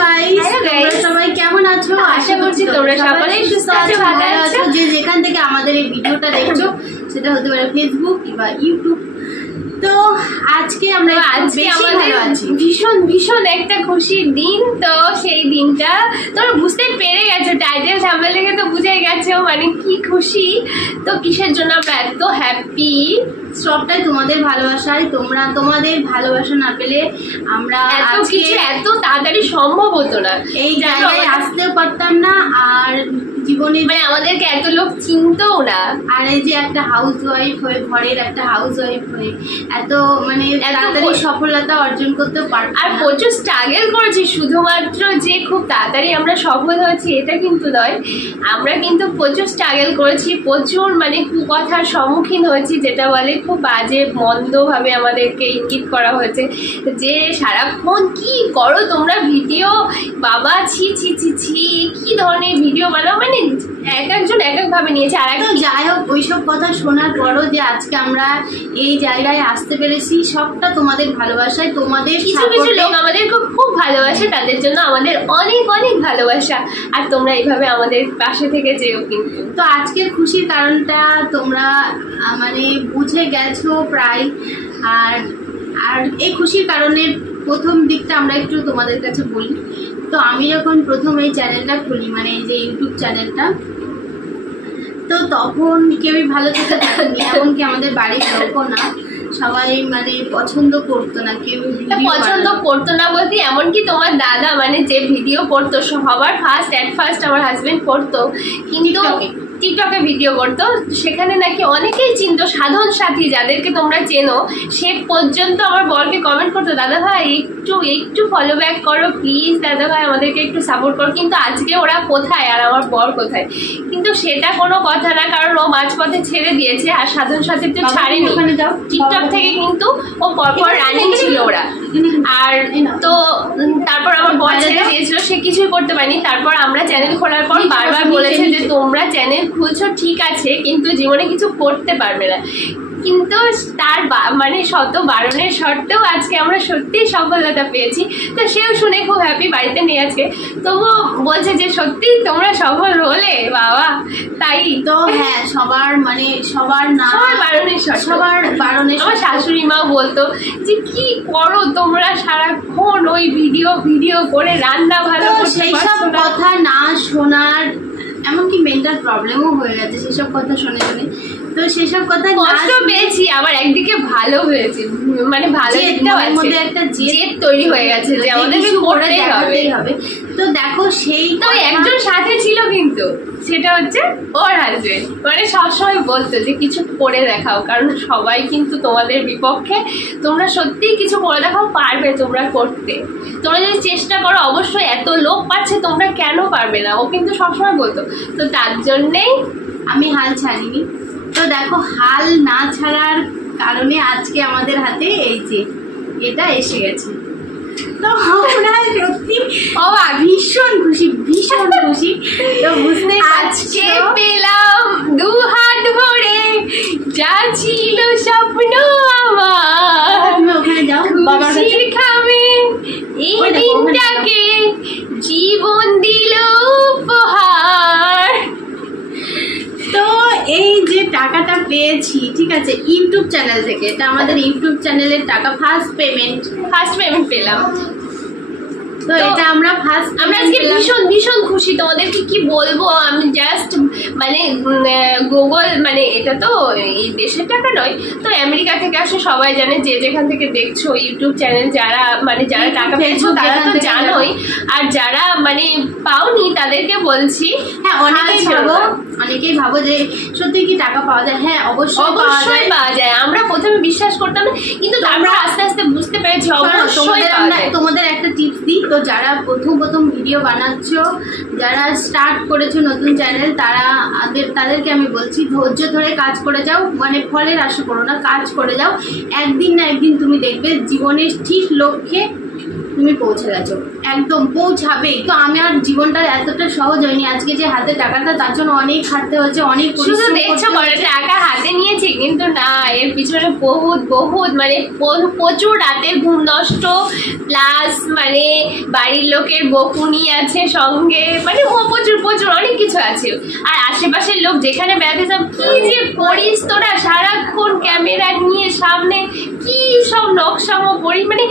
Guys, তোমরা সবাই কেমন আছো? আশা করছি তোমরা সকলেই সুস্থ আছো, ভালো আছো। যে যেখান থেকে আমাদের এই ভিডিওটা দেখছো, সেটা হতে পারে ফেসবুক কিংবা ইউটিউব। তো আজকে আমাদের ভীষণ ভীষণ একটা খুশির দিন। তো সেই দিনটা তোমরা বুঝতে পেরে গেছো, টাইটেল সামনে লেগে তো বুঝে গেছো মানে কি খুশি। তো কিসের জন্য আমরা এত হ্যাপি, সবটাই তোমাদের ভালোবাসায়। তোমাদের ভালোবাসা না পেলে আমরা এত তাড়াতাড়ি সম্ভব হতো না, এই জায়গায় আসতেও পারতাম না। আর জীবনে মানে আমাদেরকে এত লোক চিনতও না। আর এই যে একটা হাউস ওয়াইফ হয়ে, ঘরের একটা হাউস ওয়াইফ হয়ে এত মানে তাড়াতাড়ি সফলতা অর্জন করতে পারতাম। আর প্রচুর স্ট্রাগল করেছি, শুধুমাত্র যে খুব তাড়াতাড়ি আমরা সফল হয়েছি এটা কিন্তু নয়। আমরা কিন্তু প্রচুর স্ট্রাগল করেছি, প্রচুর মানে কুকথার সম্মুখীন হয়েছি, যেটা বলে খুব বাজে মন্দভাবে আমাদেরকে ইঙ্গিত করা হয়েছে যে সারাক্ষণ কি করো তোমরা ভিডিও, বাবা ছি ছি ছি ছি কি ধরনের ভিডিও বানাও, মানে এক একজন এক এক ভাবে নিয়েছে। আর তো যাই হোক, ওইসব কথা শোনার পরও যে আজকে আমরা এই জায়গায় আসতে পেরেছি, সবটা তোমাদের ভালোবাসায়। তোমাদের কিছু কিছু লোক আমাদের খুব ভালোবাসে, তাদের জন্য আমাদের অনেক অনেক ভালোবাসা। আর তোমরা এইভাবে আমাদের পাশে থেকে যেও কিন্তু। তো আজকের খুশির কারণটা তোমরা মানে বুঝে গেছো প্রায়। আর এই খুশির কারণের প্রথম দিকটা আমরা একটু তোমাদের কাছে বলি। তো আমি যখন প্রথম এই চ্যানেলটা খুলি, মানে এই যে ইউটিউব চ্যানেলটা, তো তখন কেউই ভালো থেকে থাকেনি, এমনকি আমাদের বাড়ির লোকও না, সবাই মানে পছন্দ করতো না, কেউ পছন্দ করতো না বলতে এমনকি তোমার দাদা মানে যে ভিডিও করতো সবার ফার্স্ট আমার হাজবেন্ড করতো, কিন্তু টিকটকে ভিডিও করতো, সেখানে নাকি অনেকেই চিনতো, সাধন সাথী যাদেরকে তোমরা চেনো, সে পর্যন্ত আমার বরকে কমেন্ট করতো, দাদা ভাই একটু ফলো ব্যাক করো প্লিজ, দাদা ভাই আমাদেরকে একটু সাপোর্ট করো। কিন্তু আজকে ওরা কোথায় আর আমার বর কোথায়? কিন্তু সেটা কোনো কথা না, কারণ ও মাঝপথে ছেড়ে দিয়েছে। আর সাধন সাথী তো ছাড়েনি, টিকটক থেকে কিন্তু ও পরপর রানিং ছিল ওরা। আর তো তারপর আমার বর ছেড়ে দিয়েছিল, সে কিছুই করতে পারেনি। তারপর আমরা চ্যানেল খোলার পর বারবার বলেছে যে তোমরা চ্যানেল খুলছো ঠিক আছে, কিন্তু জীবনে কিছু করতে পারবে না। কিন্তু তার মানে শত বারণের সত্ত্বেও আজকে আমরা সত্যিই সফলতা পেয়েছি। তো সেও শুনে খুব হ্যাপি, বাড়িতে নেই আজকে, তবুও বলছে যে সত্যি তোমরা সফল হলে বাবা। তাই তো হ্যাঁ, সবার বারণের আমার শাশুড়ি মাও বলতো যে কি করো তোমরা সারাক্ষণ ওই ভিডিও করে রান্না ভালো, সেই সব কথা না শোনার, এমনকি মেন্টাল প্রবলেমও হয়ে গেছে সেসব কথা শুনে শুনে। তো সেসব কথা কষ্ট পেয়েছি, আবার একদিকে ভালো হয়েছে, মানে ভালো মধ্যে একটা জেদ তৈরি হয়ে গেছে যে আমাদের করতেই হবে। তো দেখো, সেই তো একজন সাথে ছিল, কিন্তু সেটা হচ্ছে ওর হাজবেন্ড, মানে সবসময় বলতো যে কিছু করে দেখাও, কারণ সবাই কিন্তু তোমাদের বিপক্ষে, তোমরা সত্যিই কিছু করে দেখাও, পারবে তোমরা করতে, তোমরা যদি চেষ্টা করো অবশ্যই, এত লোক পাচ্ছে তোমরা কেন পারবে না, ও কিন্তু সবসময় বলতো। তো তার জন্যেই আমি হাল ছাড়িনি। তো দেখো, হাল না ছাড়ার কারণে আজকে আমাদের হাতে এই যে এটা এসে গেছে। তো আমরা সত্যি ভীষণ খুশি। তো বুঝতে আজকে পেলাম 2 হাত ভরে যা ছিল স্বপ্ন আমার, ওখানে যাও খুশির খামে এই দিনটাকে জীবন দিল উপহার। তো এই যে টাকাটা পেয়েছি, ঠিক আছে, ইউটিউব চ্যানেল থেকে, এটা আমাদের ইউটিউব চ্যানেলের টাকা, ফার্স্ট পেমেন্ট পেলাম। তো এটা আমরা আজকে ভীষণ খুশি। তোমাদেরকে কি বলবো, আমি জাস্ট মানে গুগল, মানে এটা তো এই দেশের টাকা নয়, তো আমেরিকা থেকে আসে, সবাই জানে, যে যেখান থেকে দেখছো ইউটিউব চ্যানেল, যারা টাকা পেয়েছো তারা তো জানোই, আর যারা মানে পাওনি তাদেরকে বলছি, হ্যাঁ অনেকেই ভাবো যে সত্যি কি টাকা পাওয়া যায়। হ্যাঁ, অবশ্যই পাওয়া যায়। আমরা প্রথমে বিশ্বাস করতাম না, কিন্তু আমরা আস্তে আস্তে বুঝতে পেরেছি অবশ্যই। তোমাদের একটা টিপস দিই, তো যারা প্রথম ভিডিও বানাচ্ছ, যারা স্টার্ট করেছো নতুন চ্যানেল, তাদেরকে আমি বলছি, ধৈর্য ধরে কাজ করে যাও, মানে ফলের আশা করো না, কাজ করে যাও। একদিন না একদিন তুমি দেখবে জীবনের ঠিক লক্ষ্যে তুমি পৌঁছে গেছো, একদম পৌঁছাবে। তো আমার জীবনটা এতটা সহজ হয়নি, আজকে যে হাতে টাকাটা তার জন্য অনেক খাটতে হচ্ছে, অনেক শুধু দেখছো বলে টাকা হাতে নিয়েছি, কিন্তু না, এর পিছনে বহুত বহুত মানে প্রচুর রাতের ঘুম নষ্ট, প্লাস মানে বাড়ির লোকের বকুনি আছে সঙ্গে, মানে প্রচুর প্রচুর অনেক কিছু আছে। আর আশেপাশের লোক যেখানে বেড়াতে যাব, কি যে করিস তোরা সারাক্ষণ ক্যামেরা নিয়ে সামনে, কি সব নকশামো করি, মানে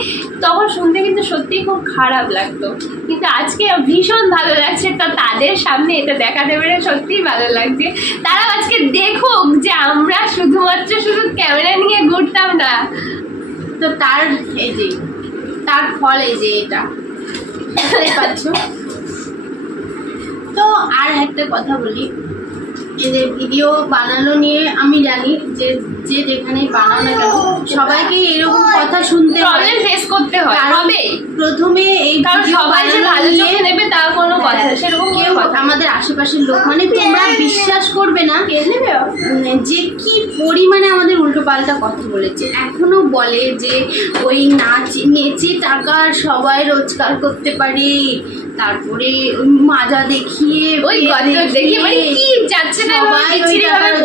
তখন শুনতে কিন্তু সত্যি খুব খারাপ লাগতো, কিন্তু আজকে ভীষণ ভালো লাগছে। তো তাদের সামনে এটা দেখাতে পেরে সত্যিই ভালো লাগছে। তারা আজকে দেখুক যে আমরা শুধুমাত্র শুধু ক্যামেরা নিয়ে ঘুরতাম না। তো তার এই যে তার ফল এই যে এটা দেখতে পাচ্ছ। তো আর একটা কথা বলি, এদের ভিডিও বানানো নিয়ে আমি জানি যে যে যেখানে বানাও না কেন সবাইকে এরকম কথা শুনতে প্রবলেম ফেস করতে হয়। প্রথমে এই সবাই যে ভালো চোখে নেবে তার কোনো কথা সেরকম কেউ আমাদের আশেপাশের লোক, মানে তোমরা বিশ্বাস করবে না যে কি পরিমাণে আমাদের উল্টো পাল্টা কথা বলেছে। এখনো বলে যে ওই নেচে টাকা সবাই রোজগার করতে পারে, তারপরে মাজা দেখিয়ে ওই দেখিয়ে মানে কি যাচ্ছে না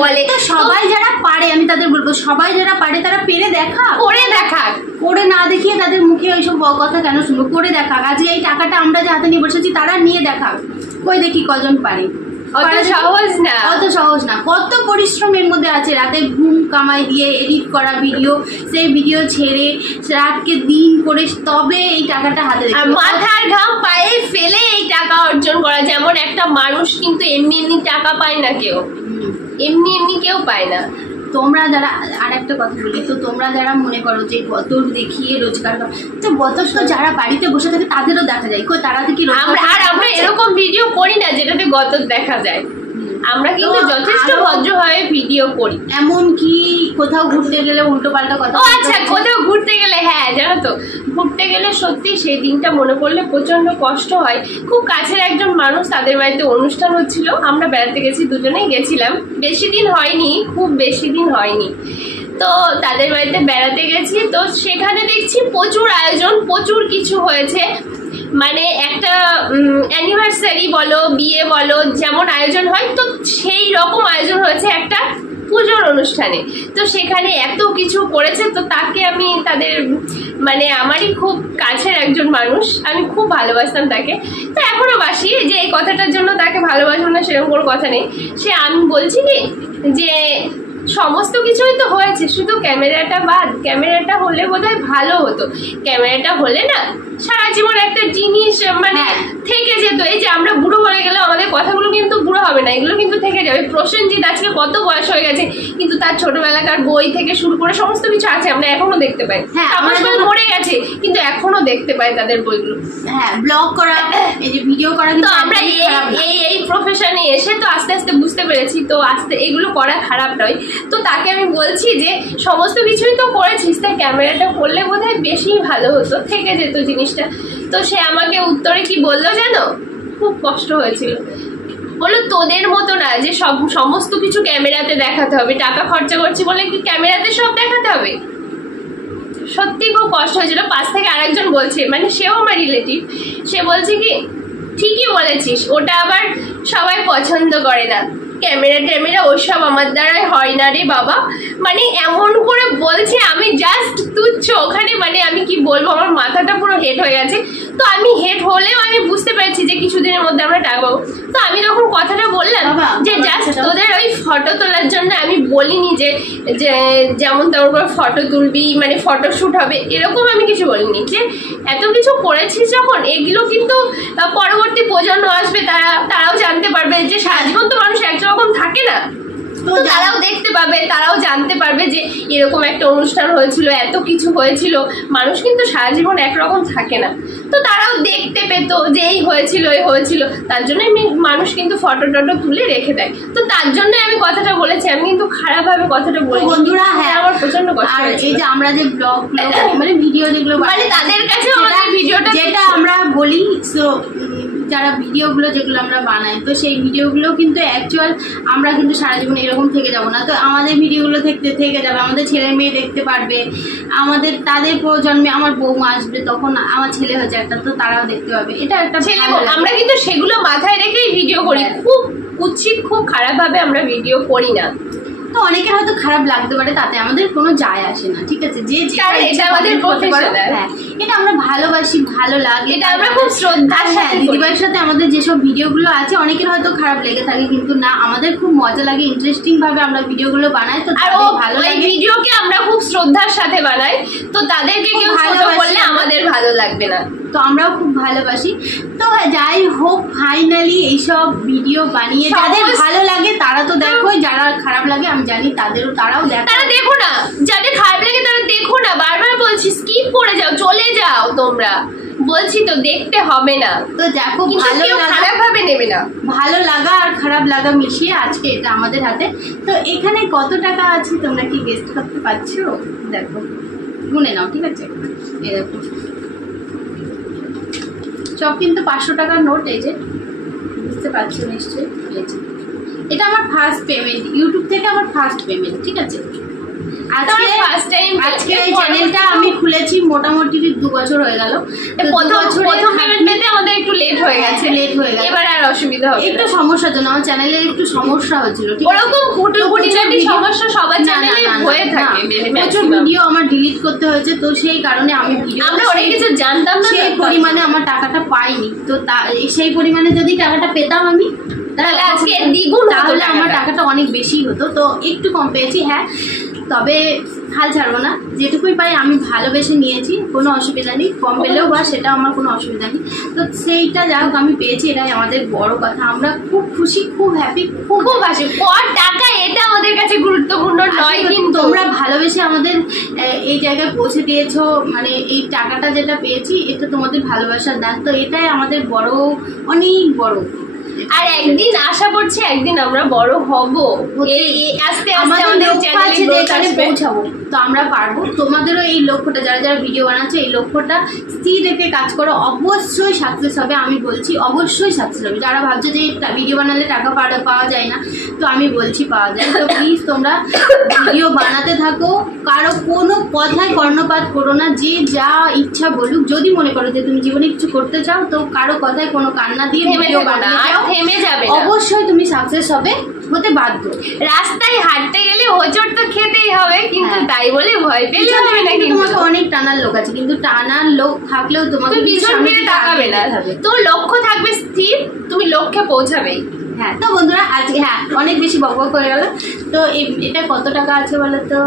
বলে। সবাই যারা পারে, আমি তাদের বলবো সবাই যারা পারে তারা পেরে দেখা, করে না দেখিয়ে তাদের মুখে ওইসব কথা কেন শুনবো, করে দেখা। আজকে এই টাকাটা আমরা যে হাতে নিয়ে বসেছি তারা নিয়ে দেখা, কই দেখি কজন পারে। অত সহজ না, অত সহজ না, কত পরিশ্রমের মধ্যে আছে। রাতে ঘুম কামাই দিয়ে এডিট করা ভিডিও, সেই ভিডিও ছেড়ে রাতকে দিন করে তবে এই টাকাটা হাতে, মাথার ঘাম পায়ে ফেলে এই টাকা অর্জন করা। যেমন একটা মানুষ কিন্তু এমনি এমনি টাকা পায় না, কেউ এমনি এমনি কেউ পায় না। তোমরা যারা, আর একটা কথা বলি, তো তোমরা যারা মনে করো যে গতর দেখিয়ে রোজগার কর, তো গতর তো যারা বাড়িতে বসে থাকে তাদেরও দেখা যায়, কই তারা থেকে আমরা এরকম ভিডিও করি না যেটাতে গতর দেখা যায়। আমরা কিন্তু যথেষ্ট ভদ্রভাবে ভিডিও করি। এমন কি কোথাও ঘুরতে গেলে উল্টো পাল্টা কথা, আচ্ছা কোথাও ঘুরতে গেলে, হ্যাঁ জানো তো, ঘুরতে গেলে সত্যি সেই দিনটা মনে পড়লে প্রচন্ড কষ্ট হয়। খুব কাছের একজন মানুষ, তাদের বাড়িতে অনুষ্ঠান হচ্ছিল, আমরা বেড়াতে গেছি, দুজনেই গেছিলাম, বেশি দিন হয়নি, খুব বেশি দিন হয়নি। তো তাদের বাড়িতে বেড়াতে গেছি, তো সেখানে দেখছি প্রচুর আয়োজন, প্রচুর কিছু হয়েছে। মানে একটা অ্যানিভার্সারি বলো, বিয়ে বলো, যেমন আয়োজন হয়, তো সেই রকম আয়োজন হয়েছে একটা পুজোর অনুষ্ঠানে। তো সেখানে এত কিছু করেছে, তো তাকে আমি তাদের মানে আমারই খুব কাছের একজন মানুষ, আমি খুব ভালোবাসতাম তাকে, তো এখনো বাসি। যে এই কথাটার জন্য তাকে ভালোবাসবো না সেরকম কোনো কথা নেই। সে আমি বলছি কি যে সমস্ত কিছুই তো হয়েছে, শুধু ক্যামেরাটা বাদ। ক্যামেরাটা হলে বোধহয় ভালো হতো, ক্যামেরাটা হলে না সারা জীবন একটা জিনিস মানে থেকে যেত। এই যে আমরা বুড়ো হয়ে গেলেও আমাদের কথাগুলো কিন্তু বুড়ো হবে না, এগুলো কিন্তু থেকে যাবে। প্রসেনজিৎ আজকে কত বয়স হয়ে গেছে, কিন্তু তার ছোটবেলাকার বই থেকে শুরু করে সমস্ত কিছু আছে, আমরা এখনো দেখতে পাই। আমাদের মরে গেছে কিন্তু এখনো দেখতে পাই তাদের বইগুলো। হ্যাঁ, ব্লগ করা, এই যে ভিডিও করা, তো আমরা এই প্রফেশনে এসে তো আস্তে আস্তে বুঝতে পেরেছি, তো আস্তে এগুলো করা খারাপ নয়। তো তাকে আমি বলছি যে সমস্ত কিছুই তো করেছিস, তাই ক্যামেরাটা করলে বোধহয় বেশি ভালো হতো, থেকে যেত জিনিসটা। তো সে আমাকে উত্তরে কি বললো জানো, খুব কষ্ট হয়েছিল। বললো তোদের মতো না যে সমস্ত কিছু ক্যামেরাতে দেখাতে হবে, টাকা খরচা করছি বলে কি ক্যামেরাতে সব দেখাতে হবে। সত্যি খুব কষ্ট হয়েছিল। পাশ থেকে আরেকজন বলছে, মানে সেও আমার রিলেটিভ, সে বলছে কি ঠিকই বলেছিস, ওটা আবার সবাই পছন্দ করে না, ক্যামেরা ওসব আমার দ্বারাই হয় না রে বাবা। মানে এমন করে বলছে, আমি জাস্ট তুচ্ছ ওখানে, মানে আমি কি বলবো, আমার মাথাটা পুরো হেড হয়ে গেছে। তো আমি হেড হলেও আমি বুঝতে পেরেছি যে কিছুদিনের মধ্যে আমরা টাকা পাবো। তো আমি তখন কথাটা বললাম যে জাস্ট তোদের ওই ফটো তোলার জন্য, আমি বলিনি যে যেমন তেমন করে ফটো তুলবি, মানে ফটোশ্যুট হবে, এরকম আমি কিছু বলিনি। যে এত কিছু করেছিস যখন, এগুলো কিন্তু পরবর্তী প্রজন্ম আসবে, তারাও জানতে পারবে যে সারা জীবন তো মানুষ একরকম থাকে না, তো তারাও দেখতে পাবে, তারাও জানতে পারবে যে এরকম একটা অনুষ্ঠান হয়েছিল, এত কিছু হয়েছিল। মানুষ কিন্তু সারা জীবন একরকম থাকে না, তো তারাও দেখতে পেতো যে এই হয়েছিল এই হয়েছিল। তার জন্য মানুষ কিন্তু ফটো টটো তুলে রেখে দেয়। তো তার জন্য আমি কথাটা বলেছি, আমি কিন্তু খারাপভাবে কথাটা বলি বন্ধুরা। হ্যাঁ, আমার প্রচন্ড কষ্ট আর এই যে আমরা যে ব্লগ মানে ভিডিও যেগুলো, মানে তাদের কাছে আমাদের ভিডিওটা যেটা আমরা বলি, যারা ভিডিওগুলো যেগুলো আমরা বানাই, তো সেই ভিডিওগুলো কিন্তু অ্যাকচুয়াল আমরা কিন্তু সারা জীবন এরকম থেকে যাব না। তো আমাদের ভিডিওগুলো থেকে যাবে, আমাদের ছেলে মেয়ে দেখতে পারবে, আমাদের তাদের প্রজন্মে আমার বৌমা আসবে, তখন আমার ছেলে হয়েছে একটা, তো তারাও দেখতে পাবে। এটা একটা ছেলে আমরা কিন্তু সেগুলো মাথায় রেখেই ভিডিও করি। খুব উচিত, খুব খারাপ ভাবে আমরা ভিডিও করি না। তো অনেকের হয়তো খারাপ লাগতে পারে, তাতে আমাদের কোনো যায় আসে না, ঠিক আছে? যে এটা আমাদের প্রফেশনাল, হ্যাঁ এটা আমরা ভালোবাসি, ভালো লাগে, এটা আমরা খুব শ্রদ্ধা। হ্যাঁ দিদিভাইয়ের সাথে আমাদের যেসব ভিডিওগুলো আছে অনেকের হয়তো খারাপ লেগে থাকে, কিন্তু না, আমাদের খুব মজা লাগে, ইন্টারেস্টিং ভাবে আমরা ভিডিওগুলো বানাই। তো আর ভালো লাগে, ভিডিওকে আমরা খুব শ্রদ্ধার সাথে বানাই, তো তাদেরকে কেউ ছোট করলে আমাদের ভালো লাগবে না, তো আমরাও খুব ভালোবাসি। তো যাই হোক, ফাইনালি এইসব ভিডিও বানিয়ে যাদের ভালো লাগে তারা তো দেখো, যারা খারাপ লাগে আমি জানি তারাও দেখো। তারা দেখো না, যাদের খারাপ লাগে তারা দেখো না, বারবার বলছি স্কিপ করে যাও, চলে যাও তোমরা, বলছি তো দেখতে হবে না। তো দেখো, খারাপ ভাবে নেবে না, ভালো লাগা আর খারাপ লাগা মিশিয়ে আজকে এটা আমাদের হাতে। তো এখানে কত টাকা আছে তোমরা কি গেস করতে পারছো? দেখো, গুনে নাও, ঠিক আছে? এই দেখো, সব কিন্তু 500 টাকার নোট। এই যে বুঝতে পারছো নিশ্চয়ই, এটা আমার ফার্স্ট পেমেন্ট, ইউটিউব থেকে আমার ফার্স্ট পেমেন্ট, ঠিক আছে? আজকে এই চ্যানেলটা আমি খুলেছি মোটামুটি 2 বছর হয়ে গেল। প্রথম পেমেন্ট পেতে আমাদের একটু লেট হয়ে গেছে, এবার আর অসুবিধা হবে, একটু সমস্যার জন্য আমার চ্যানেলে একটু সমস্যা হচ্ছিল, ঠিক আছে? ওরকম খুঁটিনাটি সমস্যা সবার চ্যানেলে হয়ে থাকে, প্রচুর ভিডিও আমার ডিলিট করতে হয়েছে, তো সেই কারণে আমি আমরা অনেক কিছু জানতাম না, সেই পরিমাণে আমার টাকাটা পাইনি। তো সেই পরিমাণে যদি টাকাটা পেতাম আমি, তাহলে আজকে দ্বিগুণ, তাহলে আমার টাকাটা অনেক বেশি হতো। তো একটু কম পেয়েছি, হ্যাঁ, তবে হাল ছাড়বো না, যেটুকুই পাই আমি ভালোবেসে নিয়েছি, কোনো অসুবিধা নেই, কম পেলেও বা সেটা আমার কোনো অসুবিধা নেই। তো সেইটা যা হোক আমি পেয়েছি, এটাই আমাদের বড় কথা। আমরা খুব খুশি, খুব হ্যাপি, খুব হাসি। টাকা এটা আমাদের কাছে গুরুত্বপূর্ণ নয়, কিন্তু তোমরা ভালোবেসে আমাদের এই জায়গায় পৌঁছে দিয়েছো, মানে এই টাকাটা যেটা পেয়েছি এটা তোমাদের ভালোবাসার দান। তো এটাই আমাদের বড়, অনেক বড়। আর একদিন আশা করছি একদিন আমরা বড় হব, আস্তে আস্তে আমাদের চ্যানেলে পৌঁছাবো, তো আমরা পারবো। তোমাদেরও এই লক্ষ্যটা, যারা যারা ভিডিও বানাচ্ছে, এই লক্ষ্যটা স্থির রেখে কাজ করো, অবশ্যই সাকসেস হবে। আমি বলছি অবশ্যই সাকসেস হবে। যারা ভাবছো যে ভিডিও বানালে টাকা পাওয়া যায় না, তো আমি বলছি পাওয়া যায়। তো প্লিজ তোমরা ভিডিও বানাতে থাকো, কারো কোনো কথায় কর্ণপাত করো না, যে যা ইচ্ছা বলুক। যদি মনে করো যে তুমি জীবনে কিছু করতে চাও, তো কারো কথায় কোনো কান্না দিয়ে ভিডিও বানাতে চাও, থেমে যাবে, অবশ্যই তুমি সাকসেস হতে বাধ্য। রাস্তায় হাঁটতে গেলে হোঁচট তো খেতেই হবে, কিন্তু তাই বলে ভয় পেলে হবে না। তোমাকে অনেক টানার লোক আছে, কিন্তু টানার লোক থাকলেও তোমাকে পিছন ফিরে তাকাবে না। তোর লক্ষ্য থাকবে স্থির, তুমি লক্ষ্যে পৌঁছাবেই। হ্যাঁ, তো বন্ধুরা আজকে অনেক বেশি বকবক করে গেল। তো এটা কত টাকা আছে বলো তো?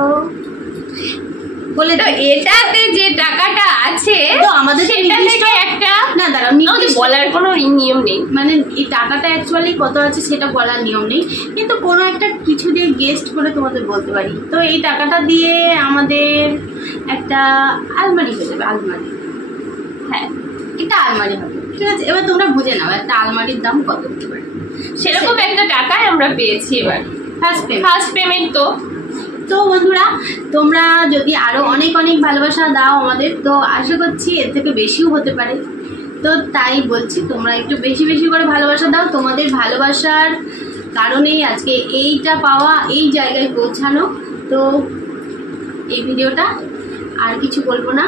বলে তো এটাতে যে টাকাটা আছে, তো আমাদের সেটা থেকে একটা না, দাঁড়াও, বলার কোনো নিয়ম নেই। মানে এই টাকাটা অ্যাকচুয়ালি কত আছে সেটা বলার নিয়ম নেই, কিন্তু কোনো একটা কিছু দিয়ে গেস্ট করে তোমাদের বলতে পারি। তো এই টাকাটা দিয়ে আমাদের একটা আলমারি হয়ে যাবে, আলমারি। হ্যাঁ, এটা আলমারি হবে, ঠিক আছে? এবার তোমরা বুঝে নাও একটা আলমারির দাম কত হতে পারে। সেরকম একটা টাকায় আমরা পেয়েছি এবার ফার্স্ট পেমেন্ট। তো বন্ধুরা, তোমরা যদি আরো অনেক অনেক ভালোবাসা দাও আমাদের, তো আশা করছি এর থেকে বেশিও হতে পারে। তো তাই বলছি, তোমরা একটু বেশি বেশি করে ভালোবাসা দাও। তোমাদের ভালোবাসার কারণেই আজকে এইটা পাওয়া, এই জায়গায় পৌঁছানো। তো এই ভিডিওটা আর কিছু বলবো না।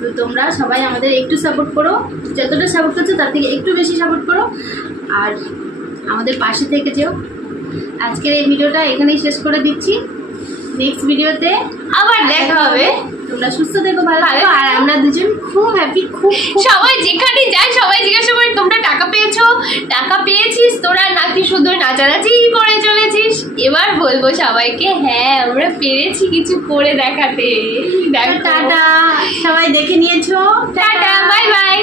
তো তোমরা সবাই আমাদের একটু সাপোর্ট করো, যতটা সাপোর্ট করছো তার থেকে একটু বেশি সাপোর্ট করো, আর আমাদের পাশে থেকে যেও। আজকের এই ভিডিওটা এখানেই শেষ করে দিচ্ছি, নেক্সট ভিডিওতে আবার দেখা হবে। তোমরা সুস্থ থেকো, ভালো থাকো, আর আমরা দুজন খুব হ্যাপি। খুব সবাই যেখানে যায় সবাই জিজ্ঞাসা করে তোমরা টাকা পেয়েছো, টাকা পেয়েছিস তোরা, নাকি শুধু নাচানাচি করে চলেছিস? এবার বলবো সবাইকে, হ্যাঁ আমরা পেরেছি কিছু করে দেখাতে। টাটা, সবাই দেখে নিয়েছো, টাটা, বাই বাই।